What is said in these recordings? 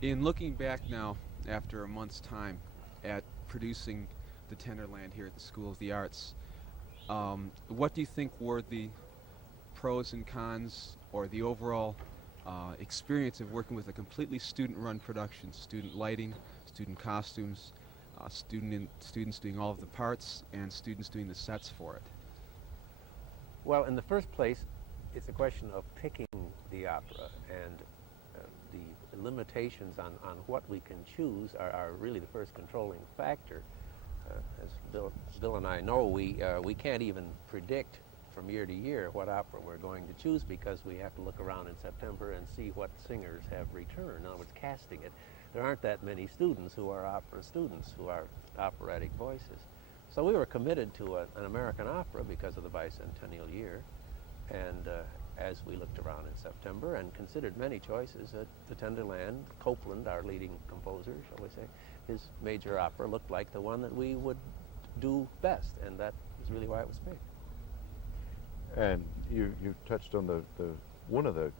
In looking back now, after a month's time at producing the Tenderland here at the School of the Arts, what do you think were the pros and cons, or the overall experience of working with a completely student-run production? Student lighting, student costumes, students doing all of the parts, and students doing the sets for it. Well, in the first place, it's a question of picking the opera, and the limitations on what we can choose are really the first controlling factor. As Bill and I know, we can't even predict from year to year what opera we're going to choose, because we have to look around in September and see what singers have returned. In other words, casting it. There aren't that many students who are opera students, who are operatic voices. So we were committed to an American opera because of the bicentennial year, and as we looked around in September and considered many choices, the Tenderland, Copeland, our leading composer, shall we say, his major opera looked like the one that we would do best, and that was really why it was picked. And you touched on the one of the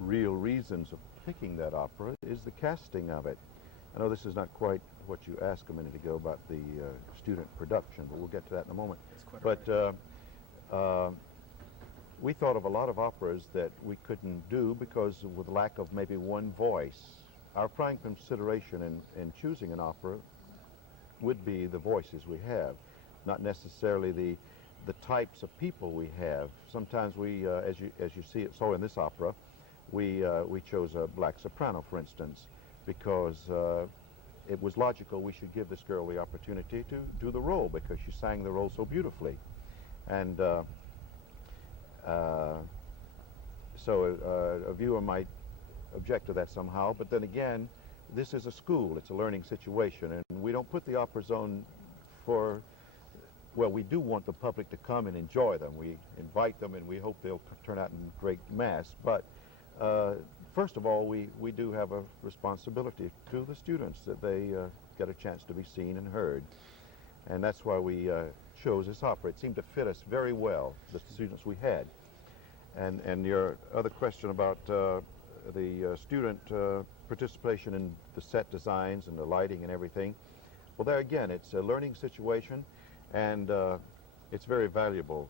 real reasons of picking that opera is the casting of it. I know this is not quite what you asked a minute ago about the student production, but we'll get to that in a moment. But we thought of a lot of operas that we couldn't do because with lack of maybe one voice. Our prime consideration in choosing an opera would be the voices we have, not necessarily the types of people we have. Sometimes we, as you see it, so in this opera, we chose a black soprano, for instance, because it was logical we should give this girl the opportunity to do the role because she sang the role so beautifully. And so a viewer might object to that somehow, but then again, this is a school, it's a learning situation, and we don't put the operas on for, well, we do want the public to come and enjoy them. We invite them and we hope they'll turn out in great mass, but first of all, we do have a responsibility to the students that they get a chance to be seen and heard. And that's why we chose this opera. It seemed to fit us very well, the students we had. And your other question about the student participation in the set designs and the lighting and everything, well, there again, it's a learning situation, and it's very valuable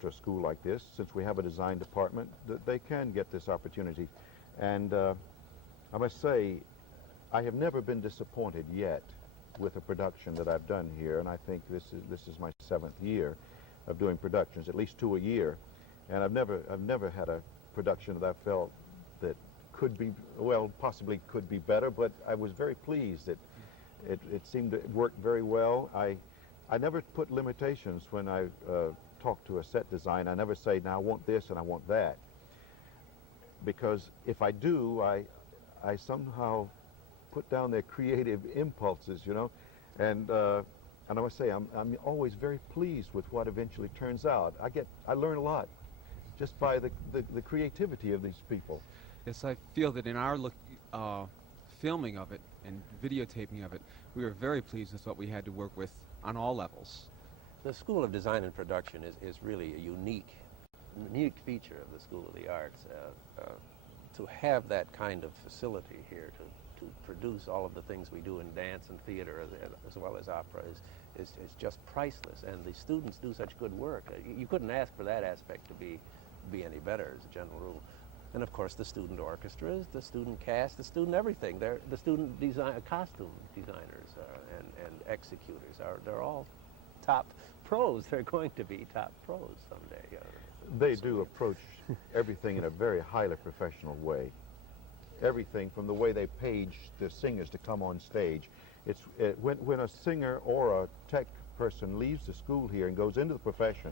to a school like this, since we have a design department, that they can get this opportunity. And I must say, I have never been disappointed yet with a production that I've done here, and I think this is my 7th year of doing productions, at least 2 a year, and I've never had a production that I felt that could be, well, possibly could be better, but I was very pleased that it seemed to work very well. I never put limitations when I talk to a set design. I never say, now I want this and I want that, because if I do, I somehow put down their creative impulses, you know, and I must say I'm always very pleased with what eventually turns out. I learn a lot just by the creativity of these people. Yes, I feel that in our filming of it and videotaping of it, we were very pleased with what we had to work with on all levels. The School of Design and Production is really a unique feature of the School of the Arts. To have that kind of facility here to produce all of the things we do in dance and theater as well as opera is just priceless, and the students do such good work. You couldn't ask for that aspect to be any better as a general rule. And of course the student orchestras, the student cast, the student everything. The student costume designers and executors they're all top pros. They're going to be top pros someday. They do approach everything in a very highly professional way. Everything from the way they page the singers to come on stage. When a singer or a tech person leaves the school here and goes into the profession,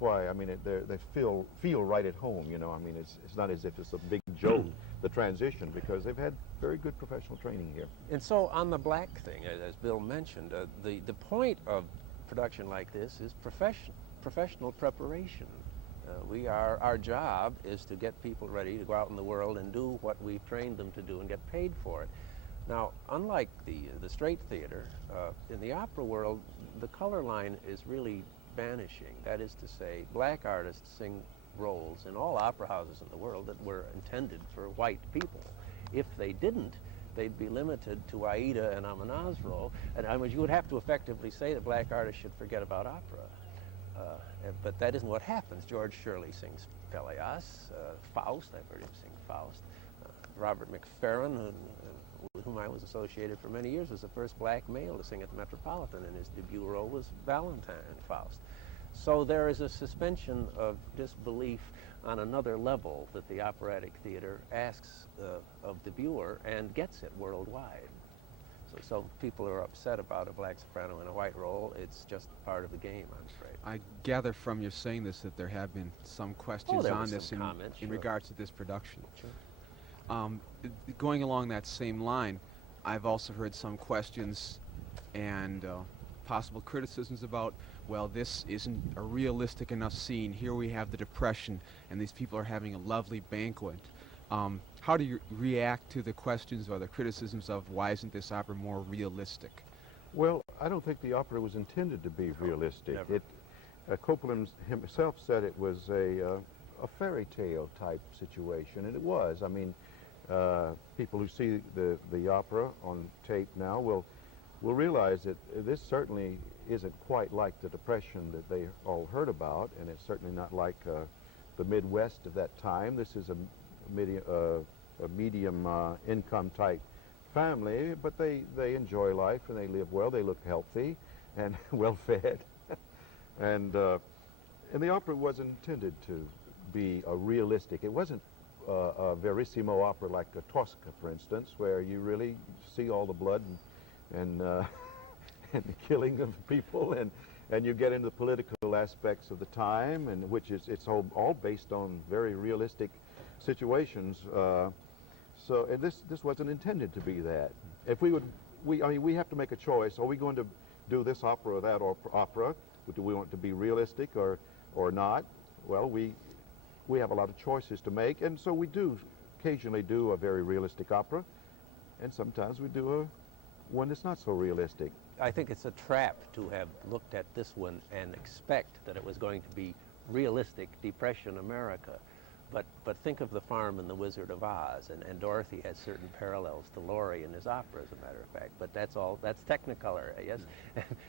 why, I mean, they feel right at home, you know. I mean, it's not as if it's a big jolt, the transition, because they've had very good professional training here. And so on the black thing, as Bill mentioned, the point of production like this is professional preparation. Our job is to get people ready to go out in the world and do what we've trained them to do and get paid for it. Now, unlike the straight theater, in the opera world, the color line is really vanishing. That is to say, black artists sing roles in all opera houses in the world that were intended for white people. If they didn't, they'd be limited to Aida and Amonasro. And I mean, you would have to effectively say that black artists should forget about opera. But that isn't what happens. George Shirley sings Pelléas, Faust, I've heard him sing Faust. Robert McFerrin, with whom I was associated for many years, was the first black male to sing at the Metropolitan, and his debut role was Valentine in Faust. So there is a suspension of disbelief on another level that the operatic theater asks of the viewer and gets it worldwide. So people are upset about a black soprano in a white role. It's just part of the game, I'm afraid. I gather from your saying this that there have been some questions there on was this some comments, in sure. regards to this production. Sure. Going along that same line, I've also heard some questions and possible criticisms about, well, this isn't a realistic enough scene. Here we have the Depression, and these people are having a lovely banquet. How do you react to the questions or the criticisms of why isn't this opera more realistic? Well, I don't think the opera was intended to be realistic. Never. Coppola himself said it was a fairy tale type situation, and it was. I mean, people who see the opera on tape now will realize that this certainly isn't quite like the Depression that they all heard about, and it's certainly not like the Midwest of that time. This is a medium income type family, but they enjoy life and they live well. They look healthy and well fed, and the opera wasn't intended to be a realistic. It wasn't a verissimo opera like a Tosca, for instance, where you really see all the blood and and the killing of people, and you get into the political aspects of the time, and which is it's all based on very realistic situations. So this wasn't intended to be that. If I mean, we have to make a choice. Are we going to do this opera or that opera? Do we want it to be realistic or not? Well, we have a lot of choices to make, and so we do occasionally do a very realistic opera, and sometimes we do one that's not so realistic. I think it's a trap to have looked at this one and expect that it was going to be realistic Depression America. But think of The Farm and the Wizard of Oz, and Dorothy has certain parallels to Laurie in his opera, as a matter of fact. But that's Technicolor, yes,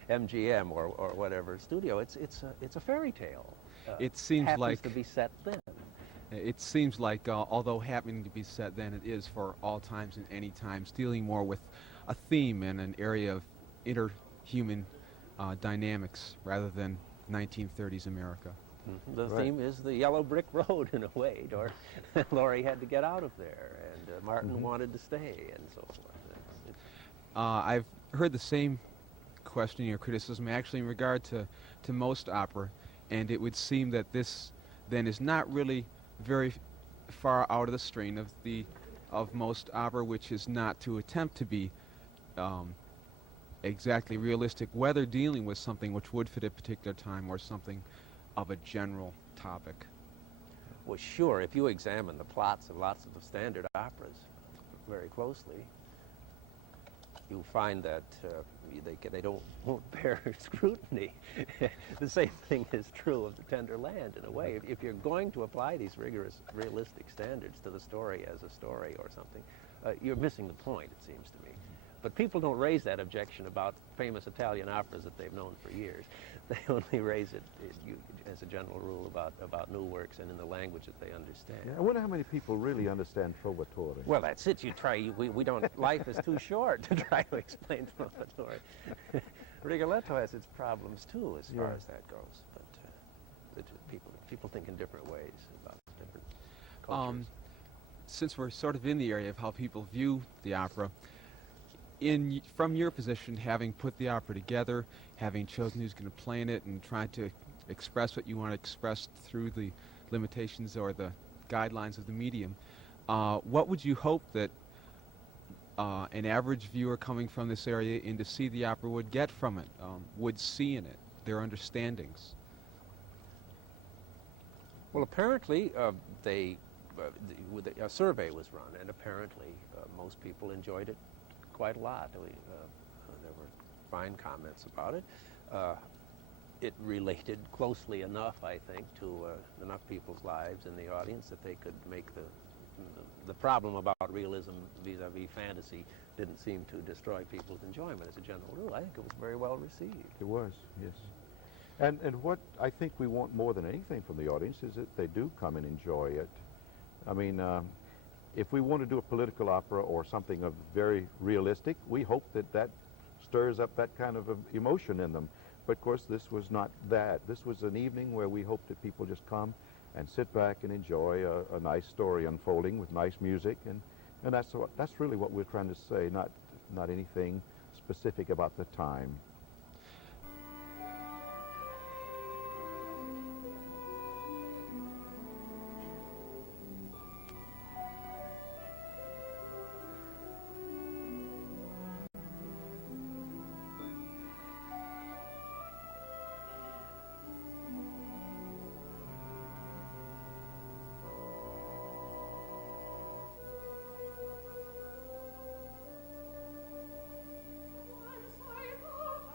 MGM or whatever studio. It's a fairy tale. It seems happens like to be set then. It seems like, although happening to be set then, it is for all times and any times, dealing more with a theme and an area of interhuman dynamics rather than 1930s America. Mm-hmm. The theme is the yellow brick road, in a way. Laurie had to get out of there, and Martin wanted to stay, and so forth. I've heard the same questioning or criticism actually in regard to most opera, and it would seem that this then is not really very far out of the strain of most opera, which is not to attempt to be exactly realistic, whether dealing with something which would fit a particular time or something of a general topic. Well, sure, if you examine the plots of lots of the standard operas very closely, you'll find that they won't bear scrutiny. The same thing is true of the Tender Land, in a way. If you're going to apply these rigorous, realistic standards to the story as a story or something, you're missing the point, it seems to me. But people don't raise that objection about famous Italian operas that they've known for years. They only raise it, as a general rule, about new works and in the language that they understand. Yeah, I wonder how many people really understand Trovatore. Well, that's it. We don't, life is too short to try to explain Trovatore. Rigoletto has its problems, too, as far as that goes. But people think in different ways about different cultures. Since we're sort of in the area of how people view the opera, from your position, having put the opera together, having chosen who's going to play in it, and trying to express what you want to express through the limitations or the guidelines of the medium, what would you hope that an average viewer coming from this area in to see the opera would get from it, would see in it, their understandings? Well, apparently, a survey was run, and apparently most people enjoyed it quite a lot. There were fine comments about it. It related closely enough, I think, to enough people's lives in the audience that they could make the the problem about realism vis-a-vis fantasy didn't seem to destroy people's enjoyment as a general rule. I think it was very well received. It was, yes. And what I think we want more than anything from the audience is that they do come and enjoy it. I mean, if we want to do a political opera or something of very realistic, we hope that that stirs up that kind of emotion in them. But of course, this was not that. This was an evening where we hope that people just come and sit back and enjoy a nice story unfolding with nice music, and that's really what we're trying to say, not anything specific about the time. Once I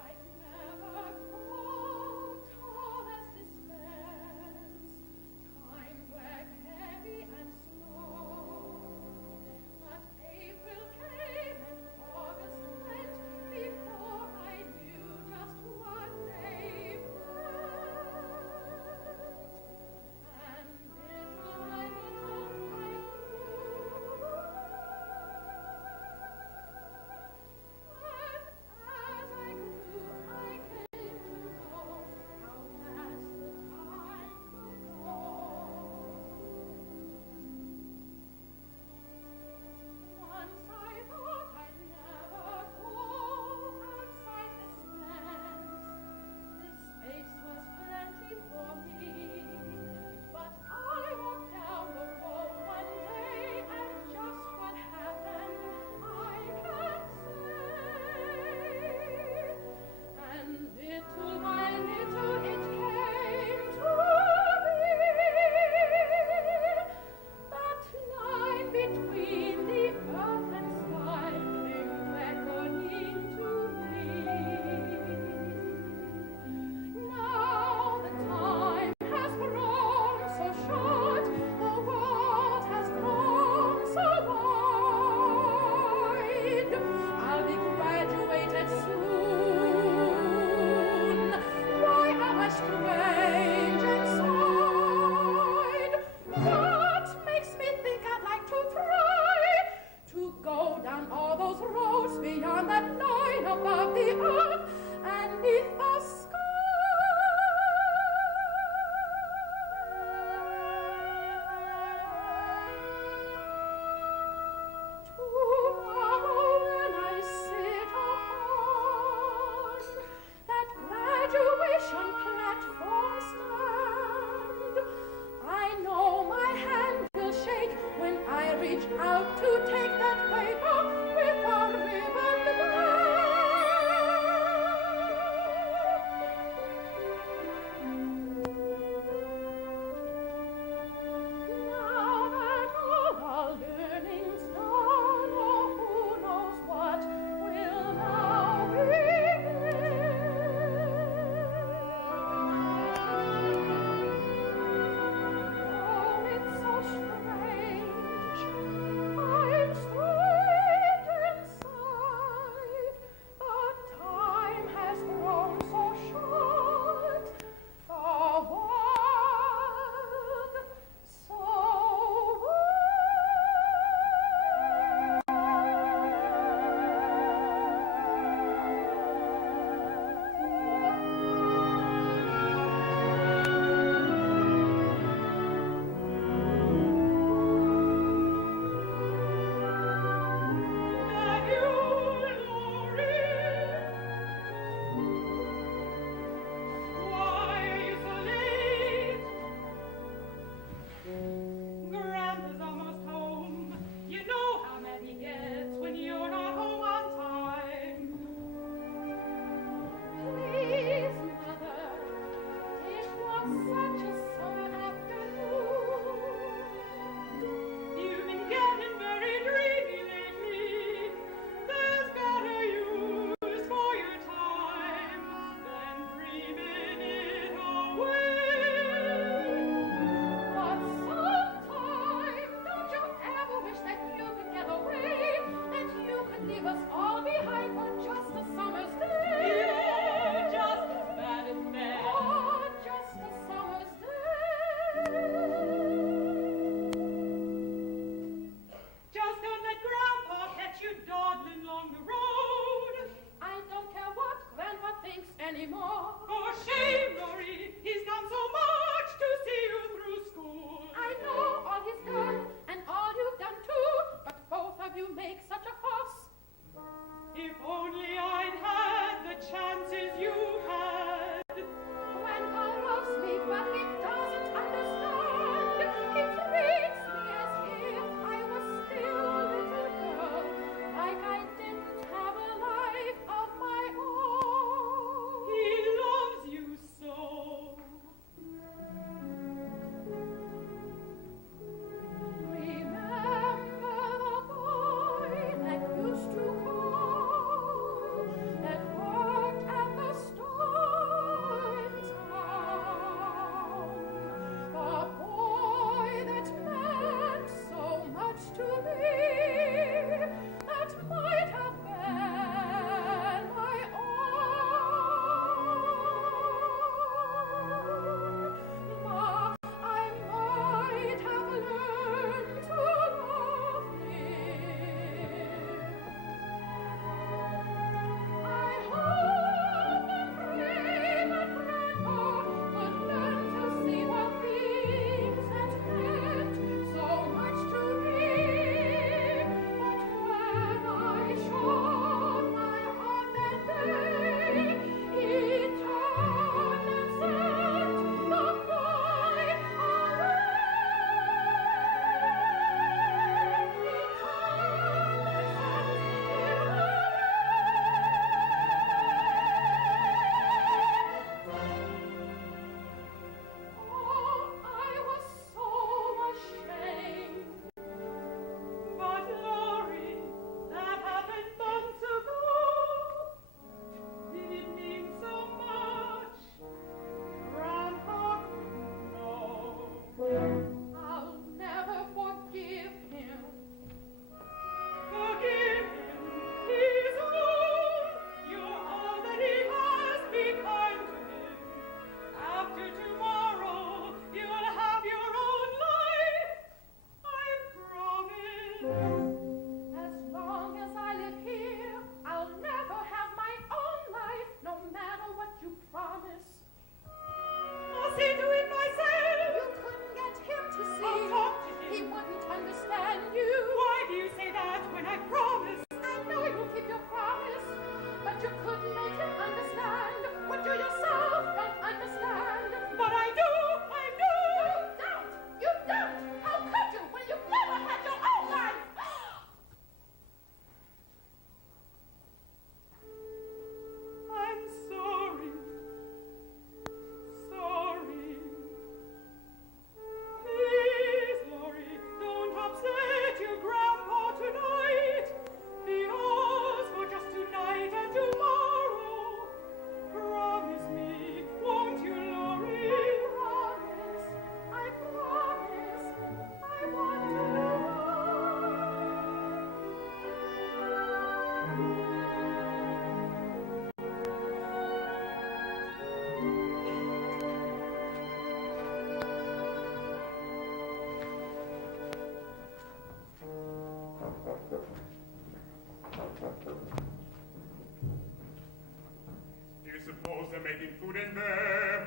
they're making food in there.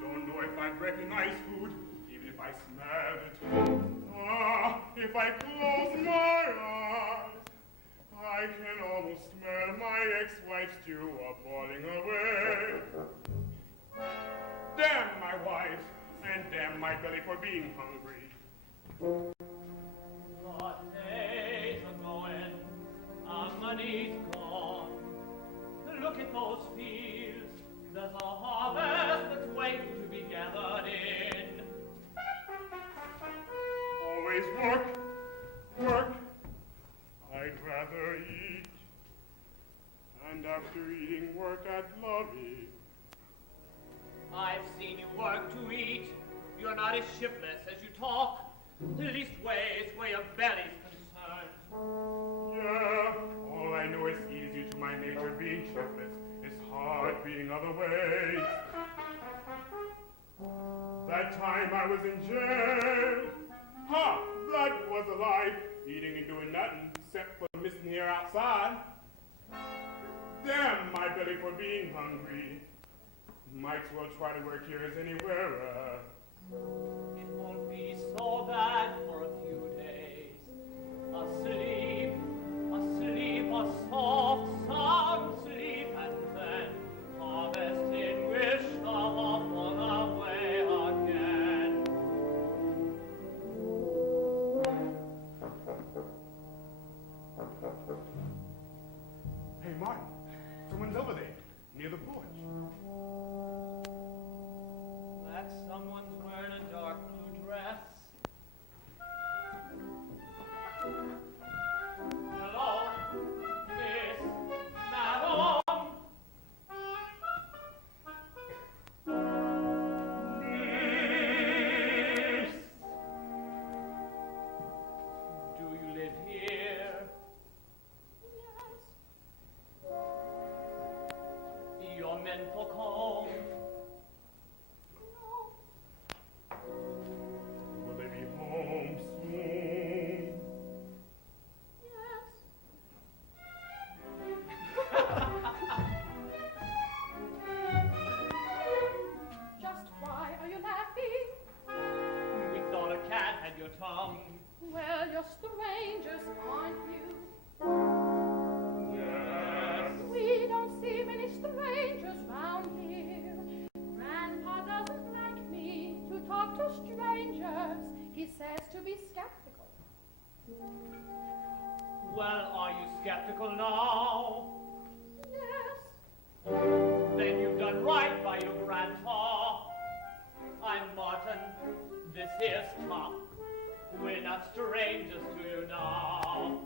Don't know if I'd recognize food, even if I smelled it. Ah, if I close my eyes, I can almost smell my ex-wife's stew boiling away. Damn my wife, and damn my belly for being hungry. The days are going, our money's gone. Look at those fields, there's a harvest that's waiting to be gathered in. Always work, work. I'd rather eat. And after eating, work at loving. I've seen you work to eat. You're not as shiftless as you talk. Leastways, where your belly's concerned. Yeah, all I know is easy to my nature being shiftless. It's hard being other ways. That time I was in jail. Ha! That was a life. Eating and doing nothing except for missing here outside. Damn my belly for being hungry. Might as well try to work here as anywhere. It won't be so bad for a few days. Asleep, asleep, a soft, sound sleep, and then harvesting will shove off on our way again. Hey, Martin, someone's over there, near the porch. That someone's wearing a dark blue dress. Hello, Miss Madam. Miss. Do you live here? Yes. Your men for home? Will they be home soon? Just why are you laughing? We thought a cat had your tongue. Well, you're strangers, aren't you? Yes. We don't see many strangers round here. Grandpa doesn't like me to talk to strangers. He says to be skeptical. Well, are you skeptical now? Yes. Then you've done right by your grandpa. I'm Martin. This is Tom. We're not strangers to you now.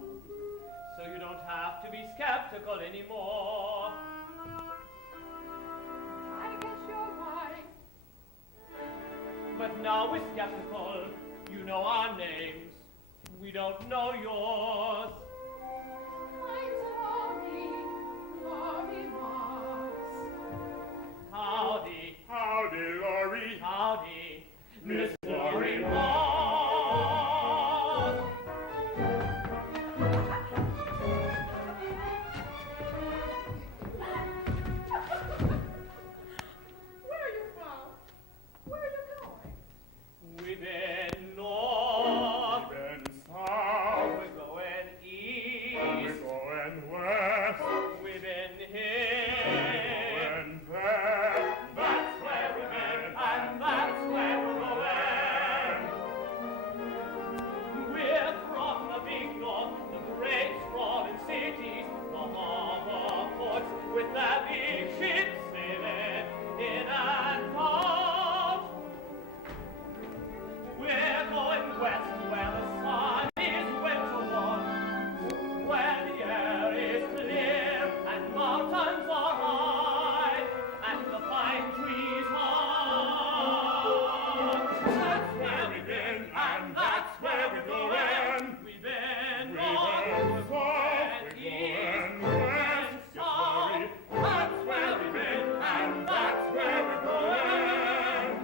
So you don't have to be skeptical anymore. I guess you're right. But now we're skeptical. You know our names. We don't know yours. I'm Laurie Moss. Howdy, Howdy, Laurie. howdy, Miss Laurie Laurie. Moss. Where are you from? Where are you going? We've been north, Been south, we're going we're east, going west, we've been here. and there. That's where we've been, and that's where we're going. We're from the big north, the great sprawling cities, the harbor ports with their big ships sailing in and out. We're going west where the sun is winter warm, where the air is clear and mountains are high and the pine trees high. That's where we've been and that's where we're going. We've been north, we're going east, we've been south. That's where we've been and that's where we're going.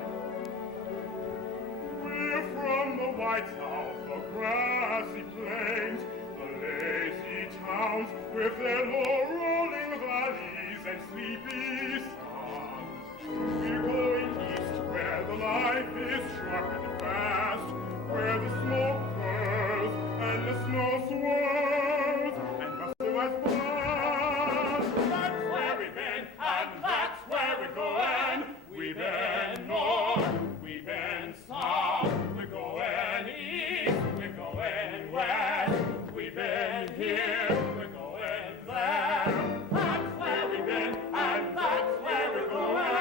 We're from the White South, the grassy plains, the lazy towns with their low rolling valleys. valleys and sleepy songs. We're going east where the life is sharp and fast, where the smoke curls and the snow swirls and Buster was born. That's where we've been and that's where we're going. We've been north, we've been south, we're going east, we're going west, we've been here, we're going there. That's where we've been and that's where we're going.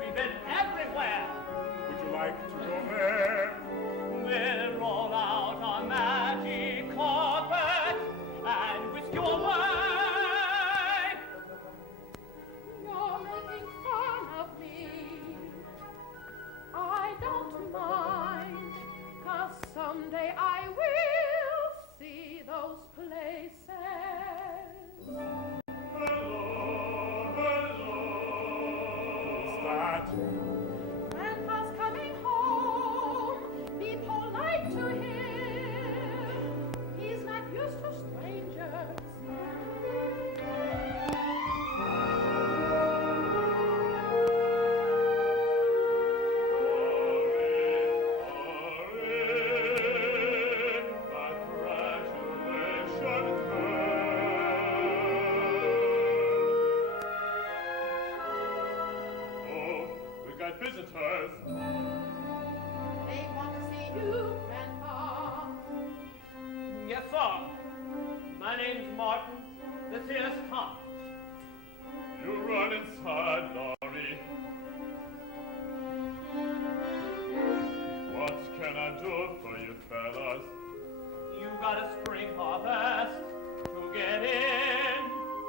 We've been everywhere. Would you like to go there? We'll roll out our magic carpet and whisk you away. You're making fun of me. I don't mind, 'cause someday I will see those places. Hello, hello. Who's that? Grandpa's coming home. Be polite to him. He's not used to strangers. Visitors. They want to see you, Grandpa. Yes, sir. My name's Martin. This here's Tom. You run inside, Laurie. What can I do for you fellas? You got a spring harvest to get in.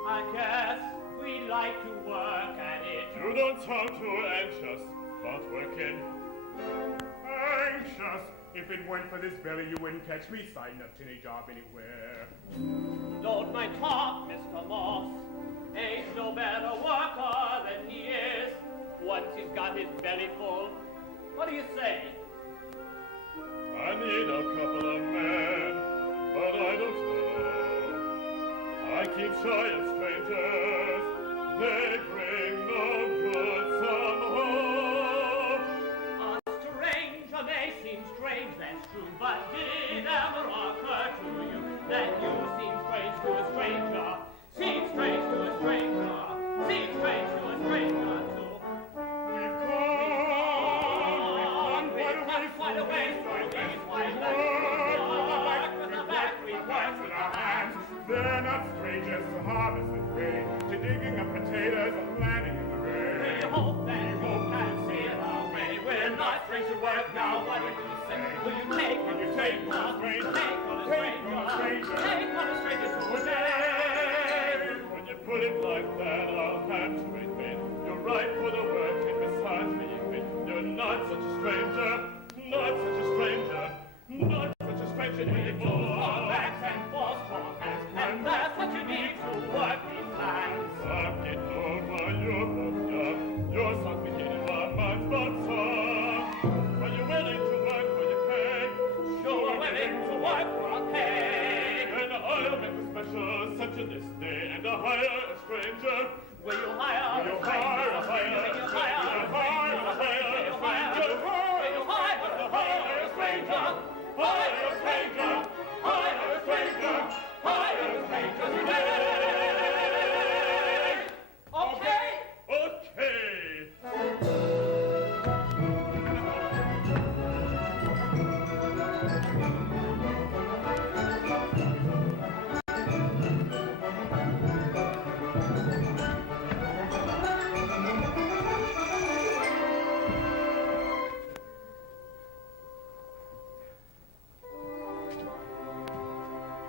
I guess we'd like to work at it. You don't sound too anxious about working. Anxious? If it weren't for this belly, you wouldn't catch me signing up to any job anywhere. Don't mind Tom, Mr. Moss. Ain't no better worker than he is. Once he's got his belly full. What do you say? I need a couple of men, but I don't know. I keep shy of strangers. They bring no good somehow. A stranger may seem strange, that's true, but did it ever occur to you that you seem strange to a stranger? Seem strange to a stranger. Seem strange to a stranger too. We've come quite a ways through these wide lands. With the back, we work with our hands. They're not strangers to harvest and grain, to digging up potatoes and landing in the rain. We hope that you can see it our way. We're not strange to work now. What do you say? Will you take Will you take on a stranger? Take on a stranger. Take on a stranger to a day. When you put it like that, I'll have to admit you're right for the work, and besides being fit, you're not such a stranger, not such a stranger, not such a stranger anymore. Backs and forth strong hands, and that's what you need to work these lands. I'm getting over your booked up. You're something in my mind, but are you willing to work for your pay? Sure, we're willing to work for our pay. And I'll make a special such a this day, and I'll hire a stranger. Will you hire Will you hire a stranger? Will you hire a stranger? Will you hire a stranger? Hire a stranger! Hire a stranger! Hire a stranger today! Okay? Okay.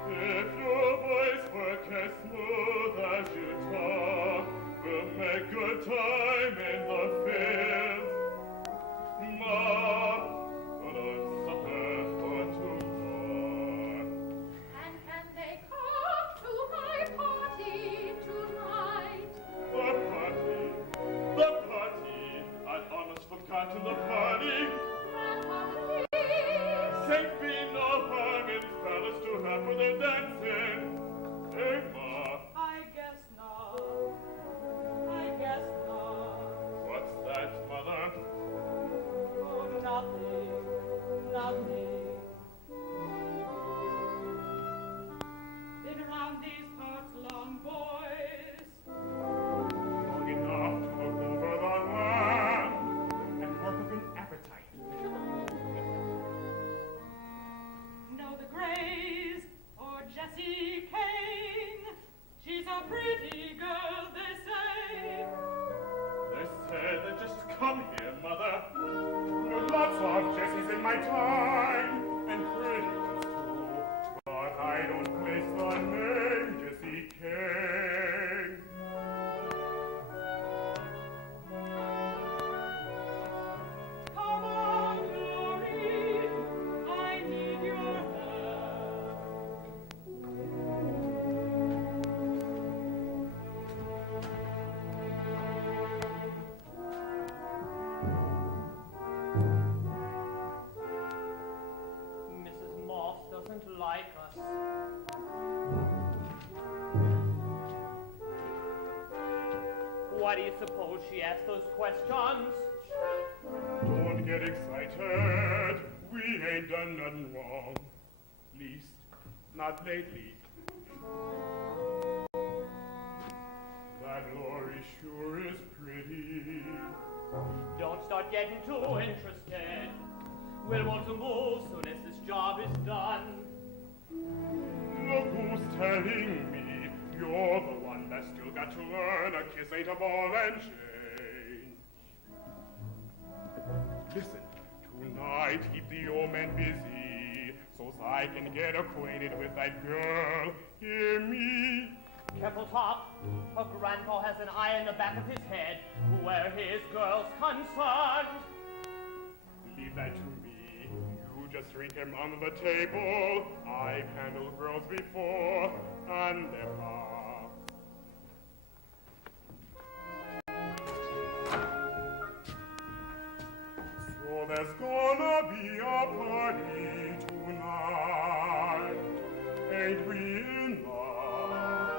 If your voice work as smooth as you talk, we'll make good time in the field. Ma, put on supper for two more. And can they come to my party tonight? The party, I'd almost forgotten the party. Grandpa, please. Saint be no harm in fellas to have for their dancing. Hey, Ma. my time, and prettiness too, but I don't place the name Jessie King. Come on, Glory, I need your help. Mrs. Moss doesn't like us. Why do you suppose she asked those questions? Don't get excited, we ain't done nothing wrong. Least, not lately. That Glory sure is pretty. Don't start getting too interested. We'll want to move soon as this job is done. Look who's telling me you're the one that's still got to earn a kiss ain't a ball and chain. Listen, tonight keep the old man busy, so's I can get acquainted with that girl. Hear me? Careful, Top. Her grandpa has an eye in the back of his head where his girl's concerned. Leave that to me. You just drink him under the table. I've handled girls before, and they're fast. So there's gonna be a party tonight. Ain't we in love?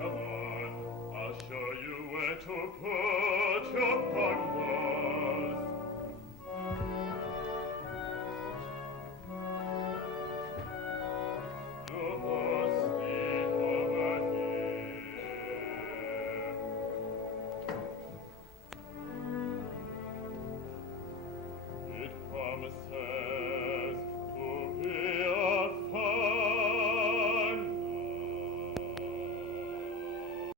Come on, I'll show you where to put your converse. Just sleep over here. It promises to be a fun night.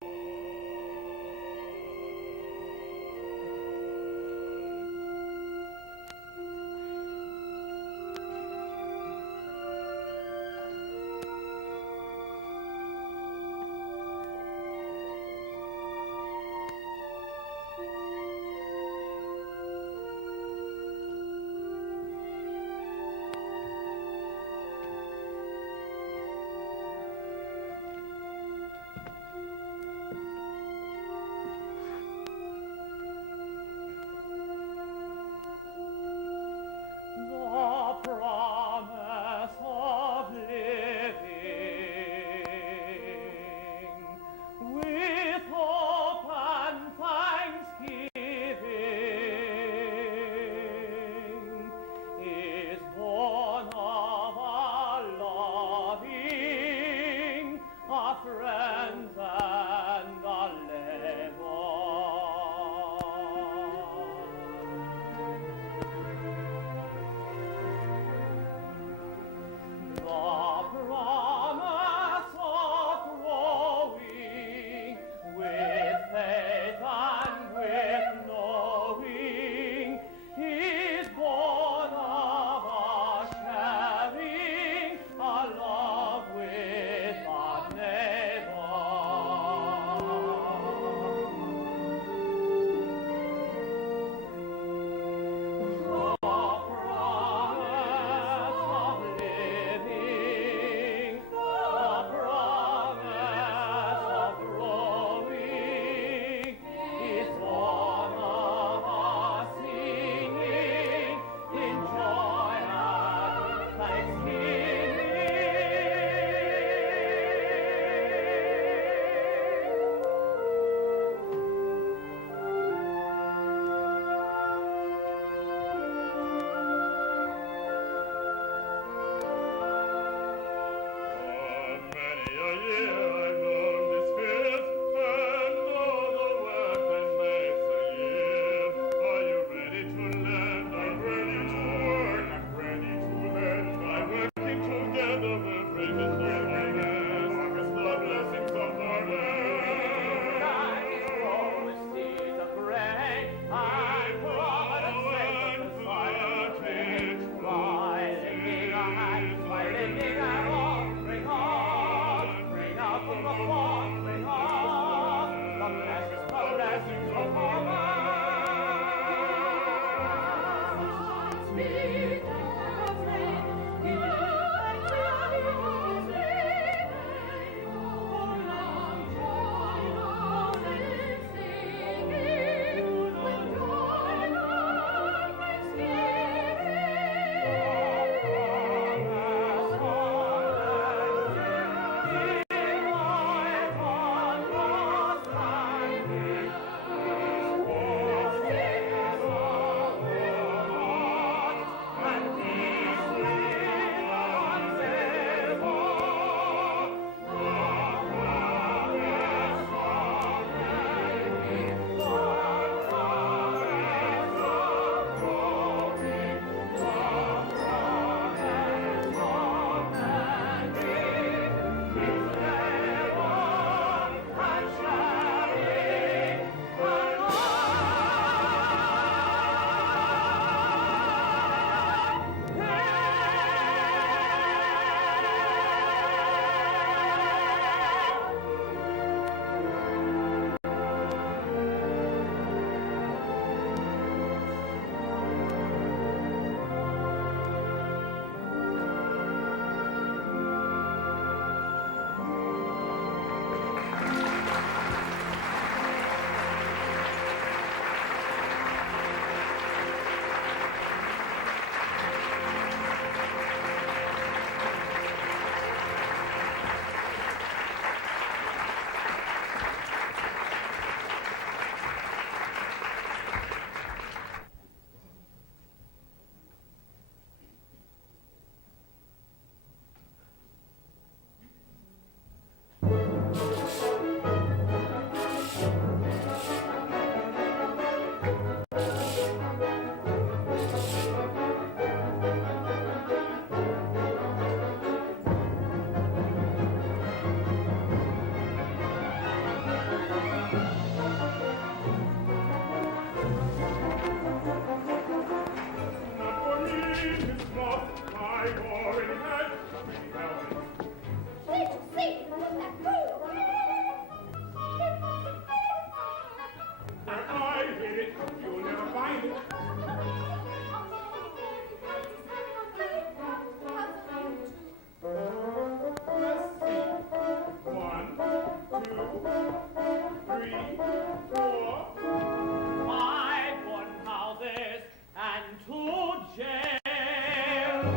three, four, 5 boarding houses and 2 jails.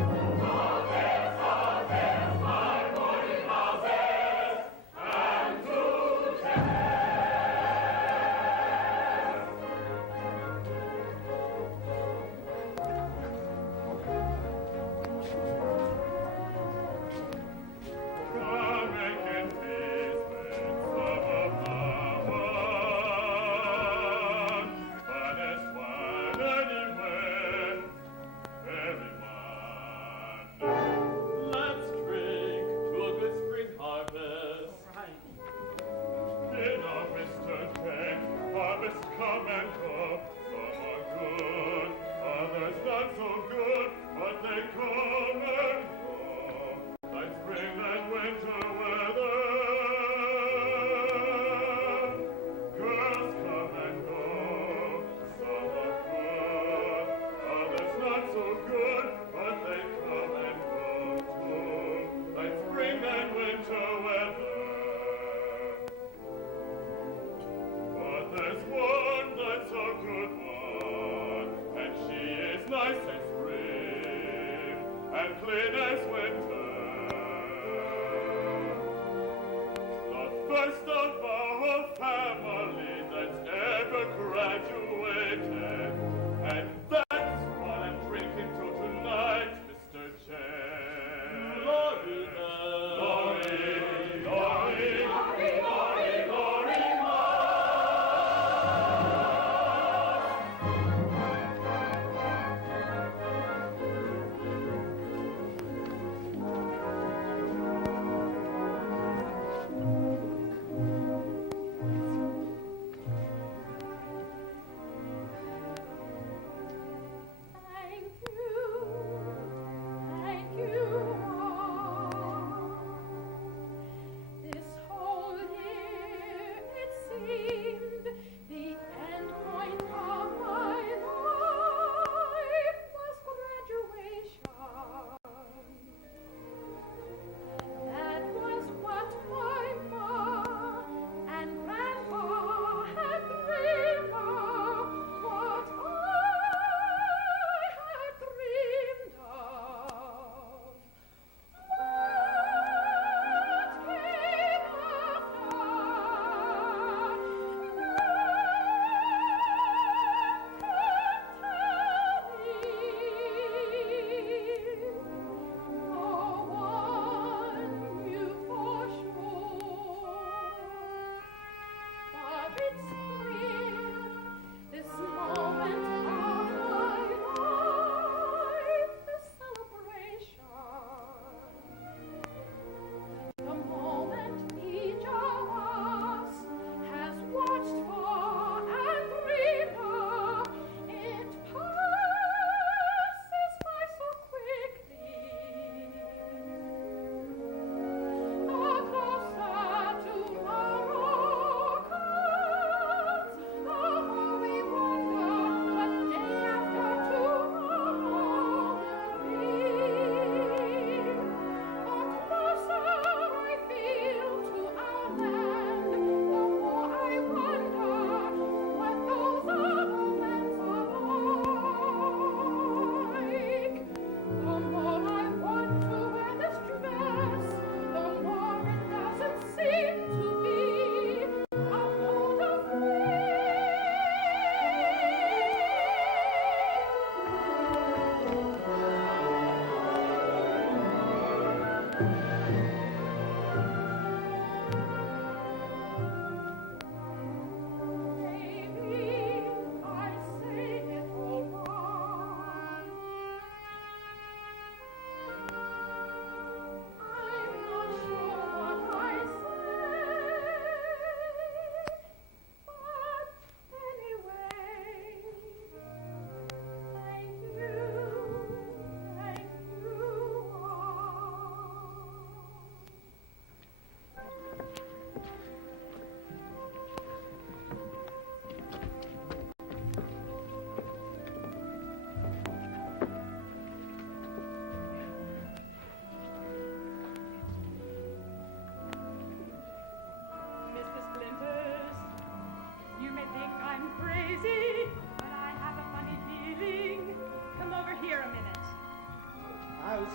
come and get business of one. But there's one anywhere, everyone. Let's drink to a good spring harvest. In our Mr. Kent, harvest come and go. Some are good, others not so good, but they come and go. Like spring and winter weather. Girls come and go. Some are good, others not so good, but they come and go too. Like spring and winter weather. But there's one that's a good one, and she is nice as spring and clean as winter. The first of our family that's ever graduated, and that's what I'm drinking to tonight, Mr. Chen. Glory, glory, glory, glory, glory,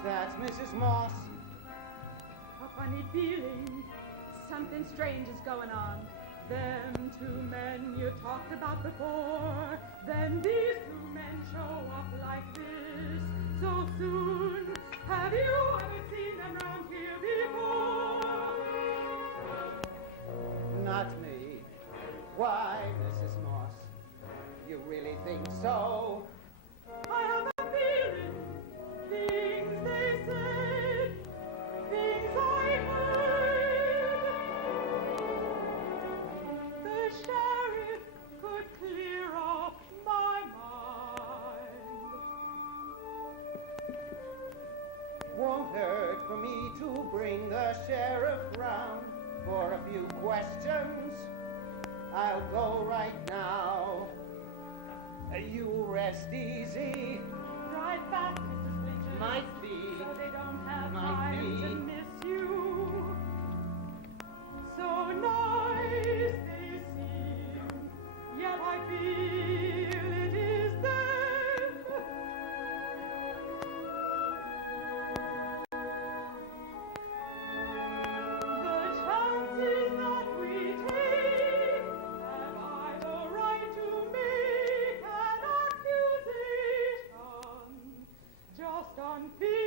That's Mrs. Moss. A funny feeling, something strange is going on. Them two men you talked about before, then these two men show up like this so soon. Have you ever seen them round here before? Not me. Why, Mrs. Moss? You really think so? I have a feeling, things they said, things I heard. The sheriff could clear up my mind. Won't hurt for me to bring the sheriff round for a few questions. I'll go right now. You rest easy. Drive fast, Mr. Splinters. Might be. So they don't have Might time be. to miss you. So nice they seem, yet I feel it is them. The chances that we take, have I the right to make an accusation just on feeling?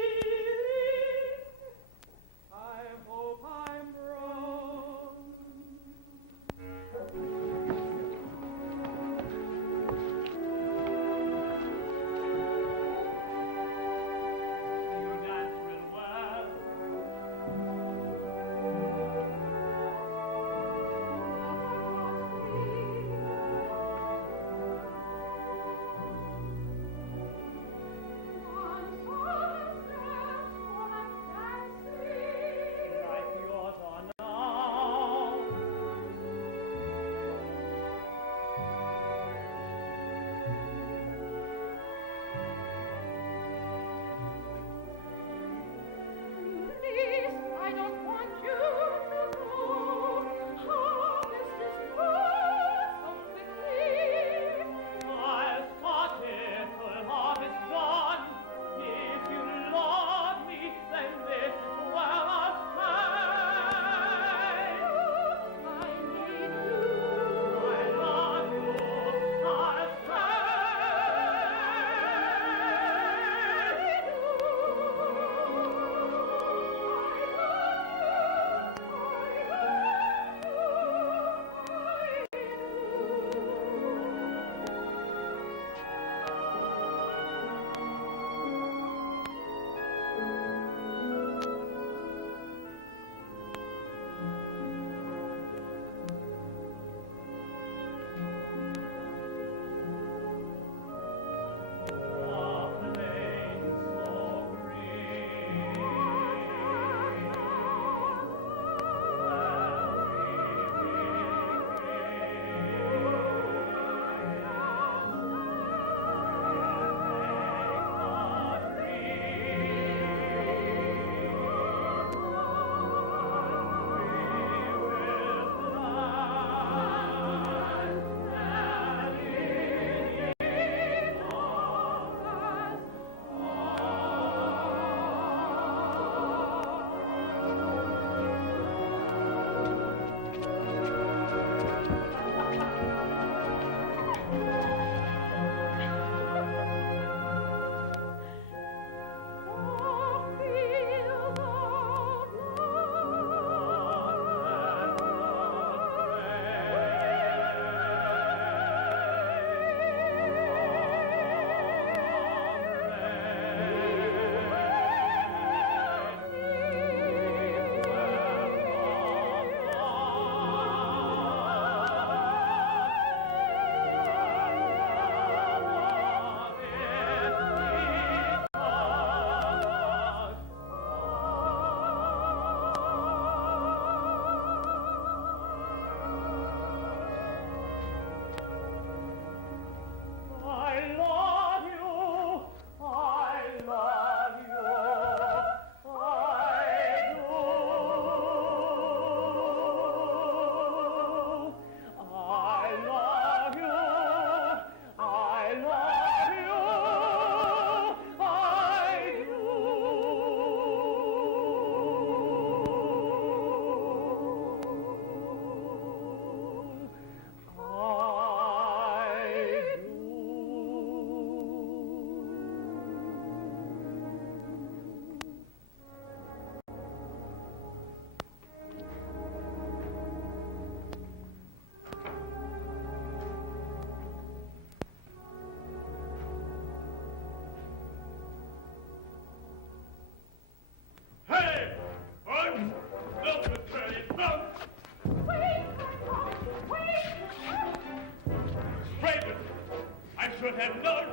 should have known.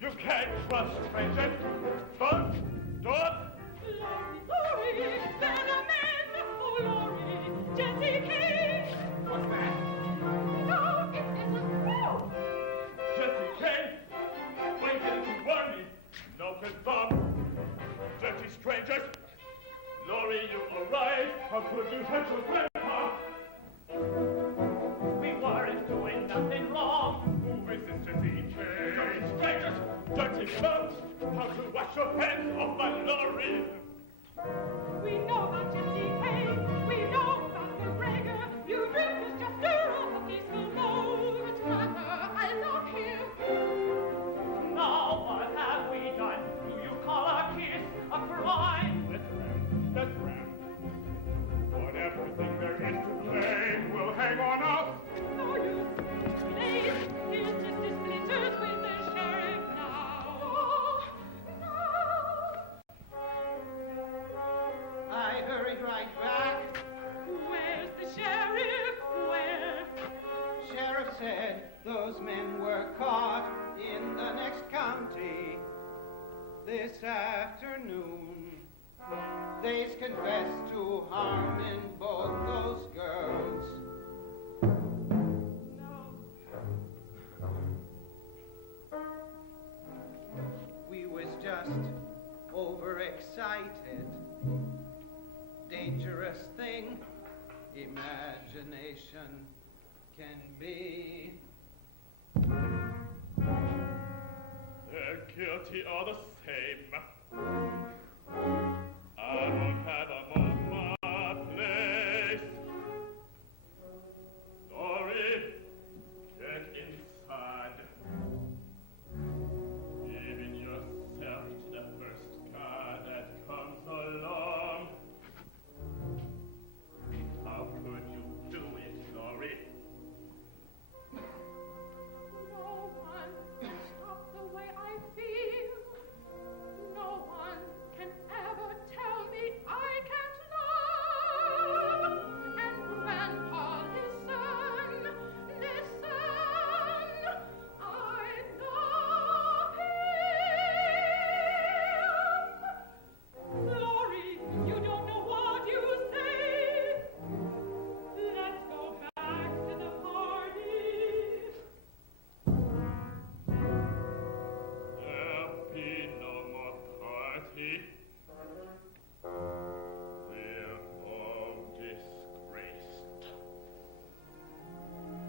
You can't trust strangers. Don't. Laurie, they're a man. Oh, Laurie, Jesse Kane. What's that? No, it isn't true. Jesse Kane? Why didn't you warn me? No confirm. Dirty strangers. Laurie, you arrived. How could you hurt your grandpa? We weren't doing nothing wrong. Who is this Jesse Kane? Dirty strangers. Dirty thugs. How to wash your hands off my Laurie? We know about Jesse Kane. We know about McGregor. You drifters just stir up a peaceful mood. What's the matter? I love him. Now what have we done? Do you call a kiss a crime? That's grand. On everything there is to blame, we'll hang on out. No use. Please, he's just his splinters with the sheriff now. I hurried right back. Where's the sheriff? Where? Sheriff said those men were caught in the next county this afternoon. They's confessed to harming both those girls. No. We was just overexcited. Dangerous thing imagination can be. They're guilty all the same. I don't have a moment place. Laurie, get inside. Giving yourself to the first guy that comes along. How could you do it, Laurie? No one can stop the way I feel. No one can ever tell me I can't love. And Grandpa, listen, I love him. Laurie, you don't know what you say. Let's go back to the party. There'll be no more party. We're all disgraced.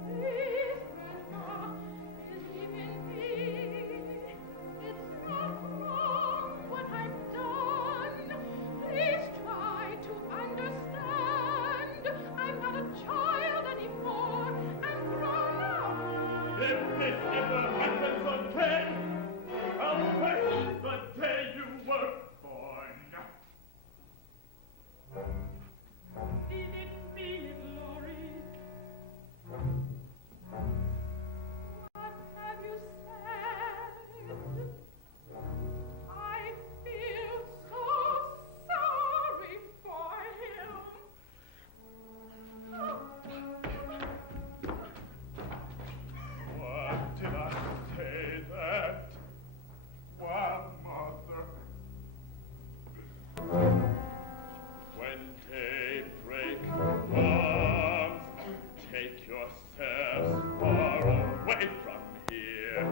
Please, Grandpa, believe in me. It's not wrong what I've done. Please try to understand. I'm not a child anymore. I'm grown up. If this ever happens again, I'll wish the day you were born. Feel it, Laurie. What have you said? I feel so sorry for him. What did I say that? Why, Mother? When daybreak comes, take yourselves far away from here.